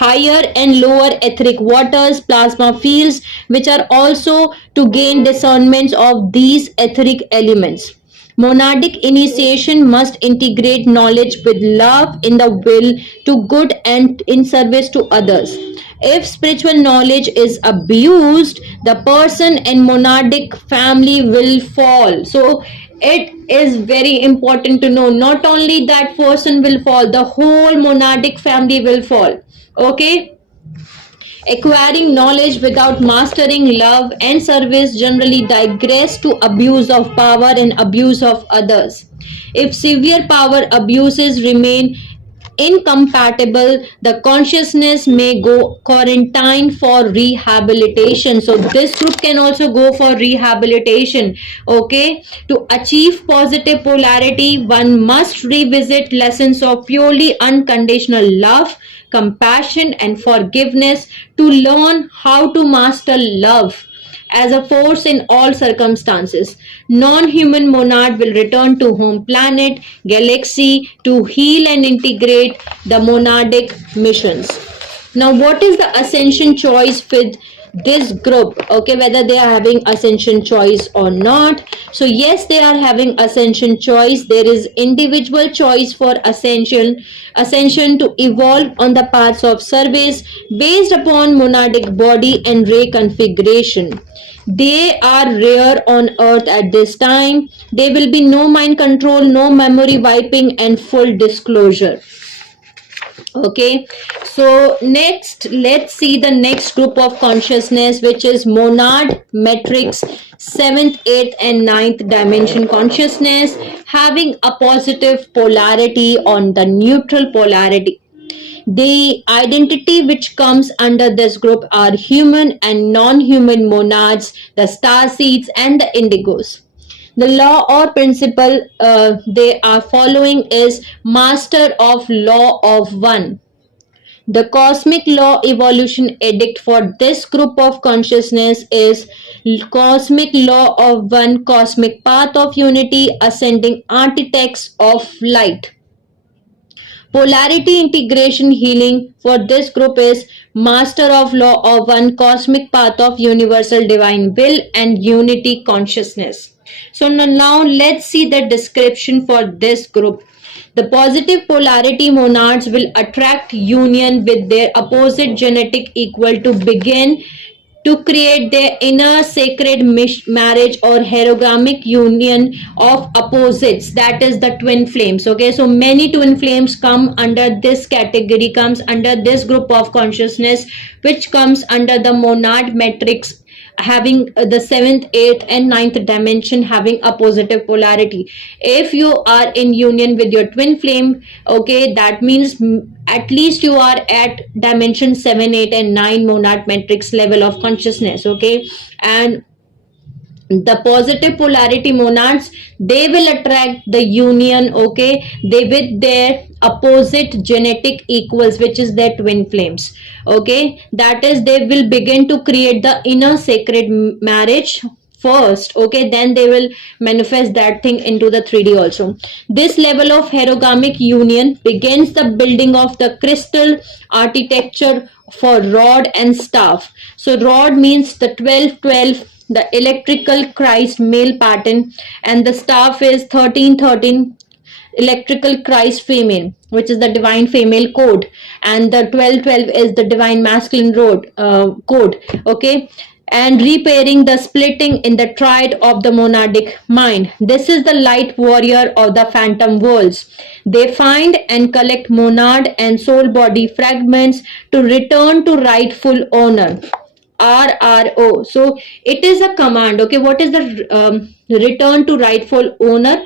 higher and lower etheric waters, plasma fields, which are also to gain discernments of these etheric elements. Monadic initiation must integrate knowledge with love in the will to good and in service to others. If spiritual knowledge is abused, the person and monadic family will fall. So it is very important to know, not only that person will fall, the whole monadic family will fall, okay. Acquiring knowledge without mastering love and service generally digress to abuse of power and abuse of others. If severe power abuses remain incompatible, the consciousness may go quarantine for rehabilitation. So this group can also go for rehabilitation, okay. To achieve positive polarity, one must revisit lessons of purely unconditional love, compassion and forgiveness to learn how to master love as a force in all circumstances. Non-human monad will return to home planet, galaxy to heal and integrate the monadic missions. Now what is the ascension choice with this group, okay, whether they are having ascension choice or not. So yes, they are having ascension choice. There is individual choice for ascension to evolve on the paths of service based upon monadic body and ray configuration. They are rare on earth at this time. There will be no mind control, no memory wiping, and full disclosure. Okay, so next let's see the next group of consciousness, which is monad matrix, 7th, 8th and 9th dimension consciousness, having a positive polarity on the neutral polarity. The identity which comes under this group are human and non-human monads, the star seeds and the indigos. The law or principle they are following is master of law of one. The cosmic law evolution edict for this group of consciousness is cosmic law of one, cosmic path of unity, ascending architects of light. Polarity integration healing for this group is master of law of one, cosmic path of universal divine will and unity consciousness. So now let's see the description for this group. The positive polarity monads will attract union with their opposite genetic equal to begin to create their inner sacred marriage or herogamic union of opposites, that is the twin flames. Okay, so many twin flames come under this category, comes under this group of consciousness, which comes under the monad matrix, having the 7th, 8th and 9th dimension having a positive polarity. If you are in union with your twin flame, okay, that means at least you are at dimension 7, 8 and 9 monad matrix level of consciousness. Okay, and the positive polarity monads, they will attract the union, okay, they with their opposite genetic equals, which is their twin flames. Okay, that is, they will begin to create the inner sacred marriage first, okay, then they will manifest that thing into the 3D also. This level of herogamic union begins the building of the crystal architecture for rod and staff. So rod means the 12-12, the electrical Christ male pattern, and the staff is 13-13 electrical Christ female, which is the divine female code, and the 12-12 is the divine masculine code. Okay, and repairing the splitting in the triad of the monadic mind. This is the light warrior of the phantom worlds. They find and collect monad and soul body fragments to return to rightful owner. RRO. So it is a command. Okay, what is the return to rightful owner?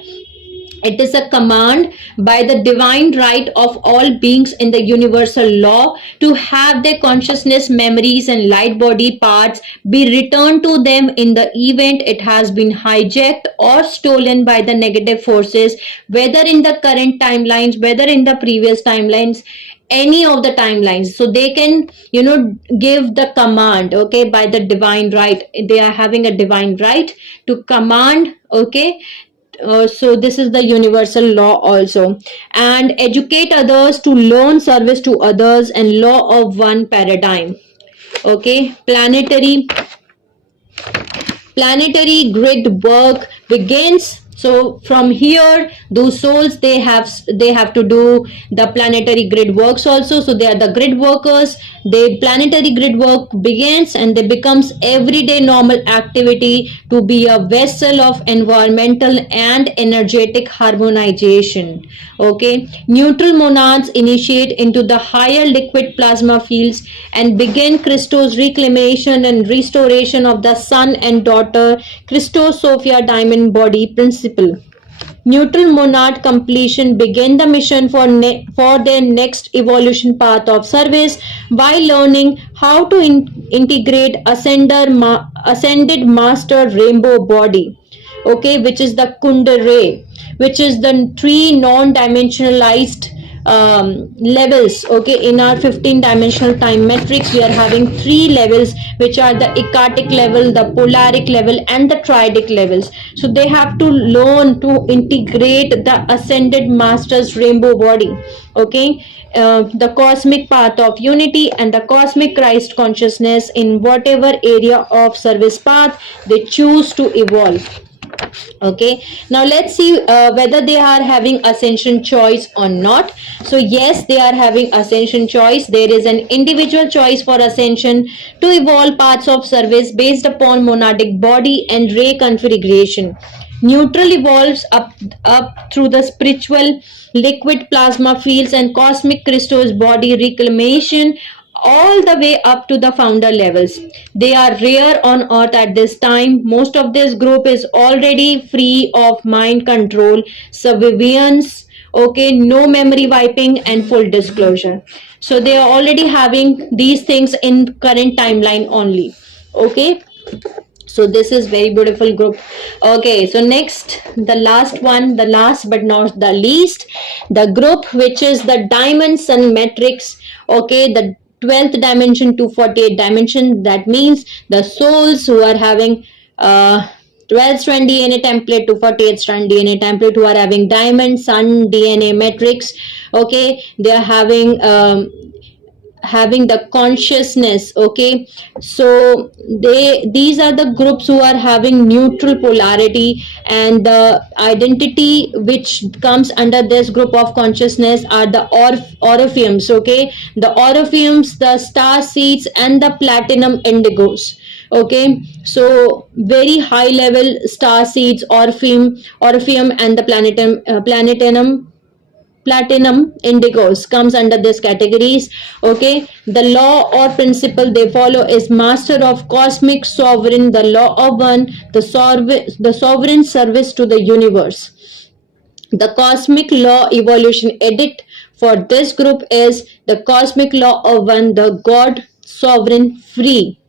It is a command by the divine right of all beings in the universal law to have their consciousness, memories, and light body parts be returned to them in the event it has been hijacked or stolen by the negative forces, whether in the current timelines, whether in the previous timelines, any of the timelines. So they can, give the command, okay, by the divine right. They are having a divine right to command, okay. So this is the universal law also, and educate others to learn service to others and law of one paradigm. Okay, planetary grid work begins. So from here, those souls, they have to do the planetary grid works also. So they are the grid workers. The planetary grid work begins and they becomes everyday normal activity to be a vessel of environmental and energetic harmonization. Okay, neutral monads initiate into the higher liquid plasma fields and begin Christos reclamation and restoration of the son and daughter Christos Sophia diamond body principle. Neutral monad completion begin the mission for their next evolution path of service by learning how to integrate ascended master rainbow body, okay, which is the Kundalini, which is the three non-dimensionalized levels. Okay, in our 15 dimensional time matrix we are having three levels, which are the ekartic level, the polaric level, and the triadic levels. So they have to learn to integrate the ascended master's rainbow body. Okay, the cosmic path of unity and the cosmic Christ consciousness in whatever area of service path they choose to evolve. Okay, now let's see whether they are having ascension choice or not. So yes, they are having ascension choice. There is an individual choice for ascension to evolve paths of service based upon monadic body and ray configuration. Neutral evolves up through the spiritual liquid plasma fields and cosmic crystals body reclamation all the way up to the founder levels. They are rare on earth at this time. Most of this group is already free of mind control, surveillance, okay, no memory wiping, and full disclosure. So they are already having these things in current timeline only. Okay, so this is very beautiful group. Okay, so next, the last one, the last but not the least, the group which is the diamond sun matrix. Okay, the 12th dimension to 48th dimension. That means the souls who are having 12th strand DNA template to 48th strand DNA template, who are having diamond sun DNA matrix. Okay, they are having the consciousness. Okay, so these are the groups who are having neutral polarity, and the identity which comes under this group of consciousness are the orpheums. Okay, the orpheums, the star seeds, and the platinum indigos. Okay, so very high level star seeds, orpheum, and the platinum indigos comes under this categories. Okay, the law or principle they follow is master of cosmic sovereign, the law of one, the sovereign service to the universe. The cosmic law evolution edict for this group is the cosmic law of one, the God sovereign free.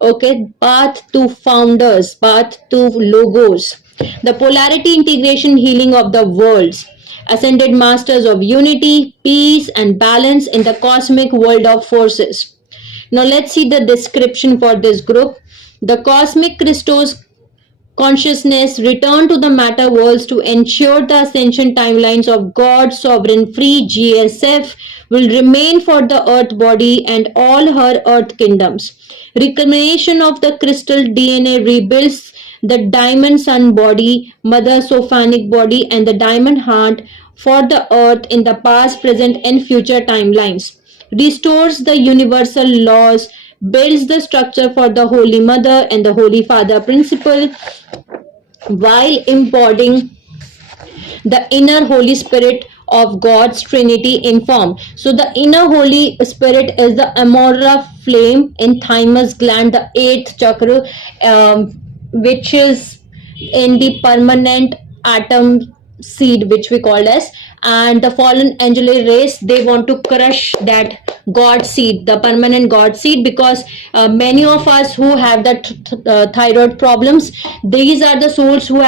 Okay, path to founders, path to logos, the polarity integration healing of the worlds, ascended masters of unity, peace, and balance in the cosmic world of forces. Now let's see the description for this group. The cosmic Christos consciousness return to the matter worlds to ensure the ascension timelines of God sovereign free GSF will remain for the earth body and all her earth kingdoms. Reclamation of the crystal DNA rebuilds the diamond sun body, mother sophanic body, and the diamond heart for the earth in the past, present, and future timelines. Restores the universal laws, builds the structure for the Holy Mother and the Holy Father principle, while embodying the inner Holy Spirit of God's Trinity in form. So the inner Holy Spirit is the Amora flame in thymus gland, the eighth chakra, which is in the permanent atom seed, which we call as, and the fallen angelic race, they want to crush that God seed, the permanent God seed, because many of us who have the thyroid problems, these are the souls who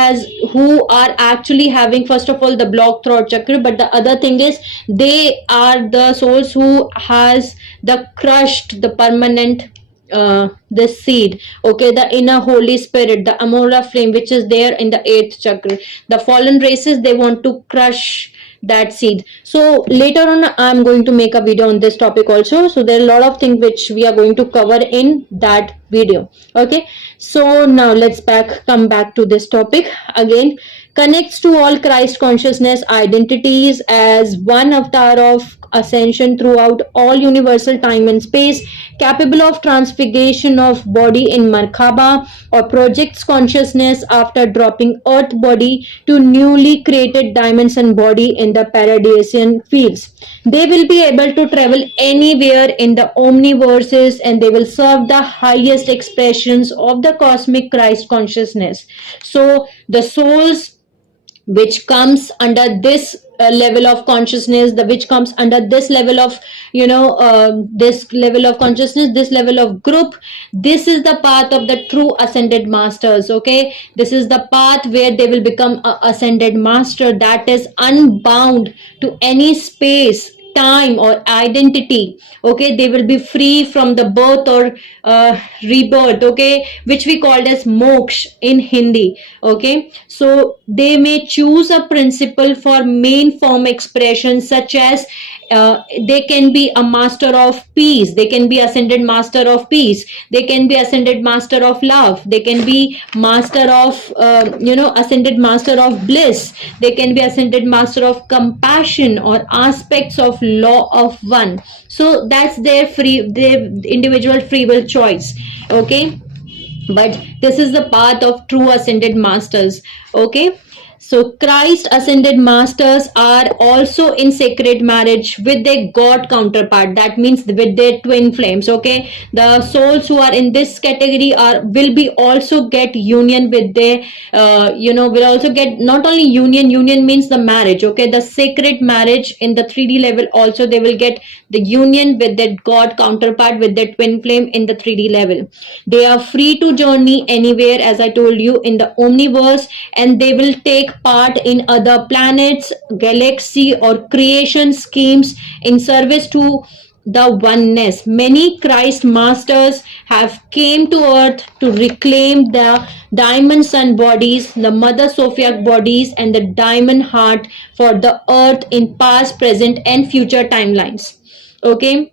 are actually having, first of all, the blocked throat chakra, but the other thing is they are the souls who has the crushed, the permanent the seed. Okay, the inner Holy Spirit, the Amora flame, which is there in the eighth chakra. The fallen races, they want to crush that seed. So later on I'm going to make a video on this topic also. So there are a lot of things which we are going to cover in that video. Okay, so now let's come back to this topic again. Connects to all Christ consciousness identities as one avatar of ascension throughout all universal time and space, capable of transfiguration of body in Merkaba, or projects consciousness after dropping earth body to newly created dimension body in the paradisian fields. They will be able to travel anywhere in the omniverses, and they will serve the highest expressions of the cosmic Christ consciousness. So the souls which comes under this level of consciousness, the which comes under this level of this level of consciousness, this level of group, this is the path of the true ascended masters. Okay, this is the path where they will become a ascended master that is unbound to any space, time or identity. Okay, they will be free from the birth or rebirth, okay, which we called as moksha in Hindi. Okay, so they may choose a principle for main form expression, such as they can be a master of peace, they can be ascended master of peace, they can be ascended master of love, they can be master of ascended master of bliss, they can be ascended master of compassion or aspects of law of one. So that's their individual free will choice. Okay, but this is the path of true ascended masters. Okay, so Christ ascended masters are also in sacred marriage with their God counterpart, that means with their twin flames. Okay, the souls who are in this category are will be also get union with their will also get not only union means the marriage. Okay, the sacred marriage in the 3D level, also they will get the union with their God counterpart, with their twin flame in the 3D level. They are free to journey anywhere, as I told you, in the omniverse, and they will take part in other planets, galaxy, or creation schemes in service to the oneness. Many Christ masters have came to earth to reclaim the diamond sun bodies, the mother Sophiac bodies, and the diamond heart for the earth in past, present, and future timelines. Okay,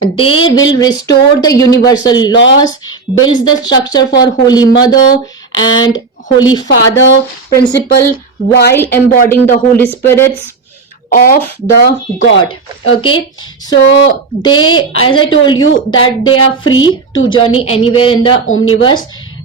they will restore the universal laws, builds the structure for Holy Mother and Holy Father principle while embodying the Holy Spirits of the God. Okay, so they, as I told you, that they are free to journey anywhere in the omniverse,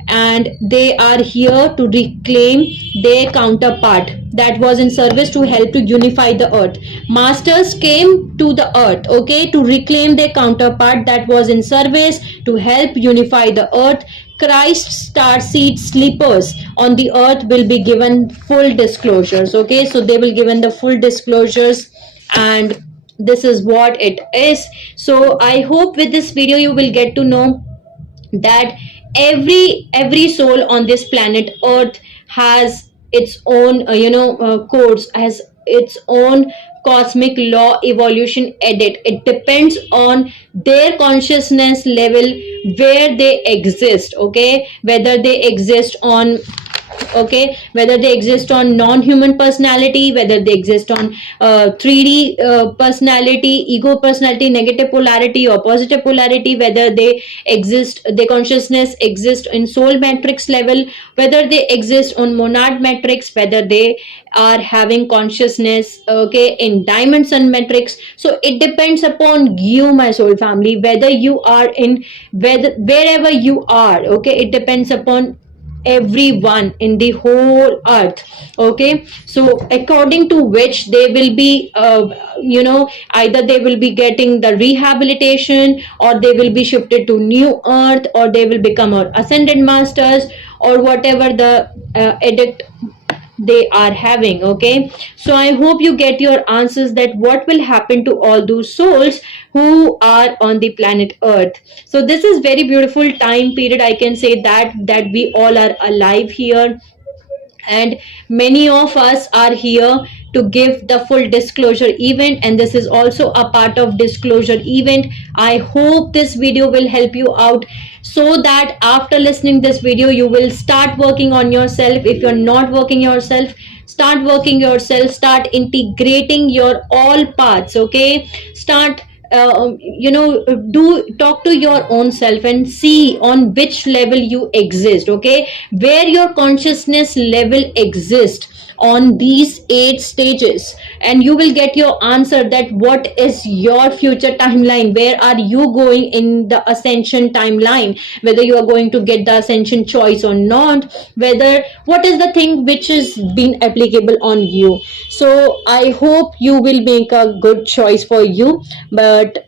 and they are here to reclaim their counterpart that was in service to help to unify the earth. Masters came to the earth, okay, to reclaim their counterpart that was in service to help unify the earth. Christ's starseed sleepers on the earth will be given full disclosures. Okay, so they will given the full disclosures, and this is what it is. So I hope with this video you will get to know that every soul on this planet earth has its own codes, has its own cosmic law evolution edit. It depends on their consciousness level where they exist. Okay, whether they exist on, okay, whether they exist on non-human personality, whether they exist on 3D personality, ego personality, negative polarity or positive polarity, whether they exist, their consciousness exist in soul matrix level, whether they exist on monad matrix, whether they are having consciousness, okay, in diamond sun matrix. So it depends upon you, my soul family, whether you are in, whether wherever you are. Okay, it depends upon everyone in the whole earth. Okay, so according to which they will be either they will be getting the rehabilitation, or they will be shifted to new earth, or they will become our ascended masters, or whatever the edict they are having. Okay, so I hope you get your answers that what will happen to all those souls who are on the planet earth. So this is very beautiful time period, I can say that we all are alive here, and many of us are here to give the full disclosure event, and this is also a part of disclosure event. I hope this video will help you out, so that after listening this video you will start working on yourself. If you're not working yourself, start working yourself, start integrating your all parts. Okay, start do talk to your own self and see on which level you exist. Okay, where your consciousness level exists on these 8 stages, and you will get your answer that what is your future timeline, where are you going in the ascension timeline, whether you are going to get the ascension choice or not, whether what is the thing which is being applicable on you. So I hope you will make a good choice for you, but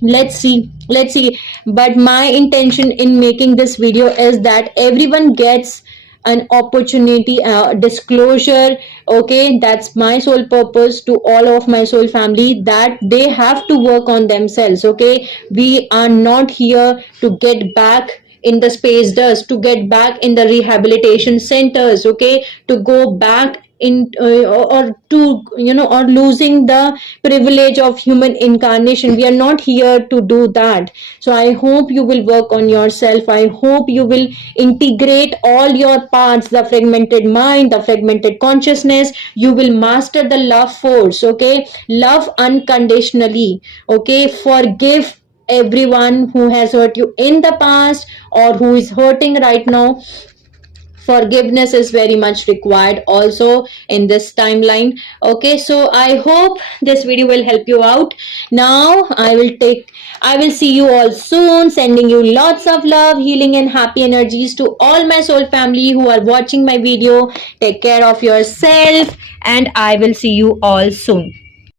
let's see. But my intention in making this video is that everyone gets an opportunity, disclosure. Okay, that's my sole purpose to all of my soul family, that they have to work on themselves. Okay, we are not here to get back in the space dust, to get back in the rehabilitation centers, okay, to go back in or to, or losing the privilege of human incarnation. We are not here to do that. So I hope you will work on yourself. I hope you will integrate all your parts, the fragmented mind, the fragmented consciousness. You will master the love force, okay, love unconditionally, okay, forgive everyone who has hurt you in the past or who is hurting right now. Forgiveness is very much required also in this timeline. Okay, so I hope this video will help you out. Now I will see you all soon, sending you lots of love, healing and happy energies to all my soul family who are watching my video. Take care of yourself and I will see you all soon.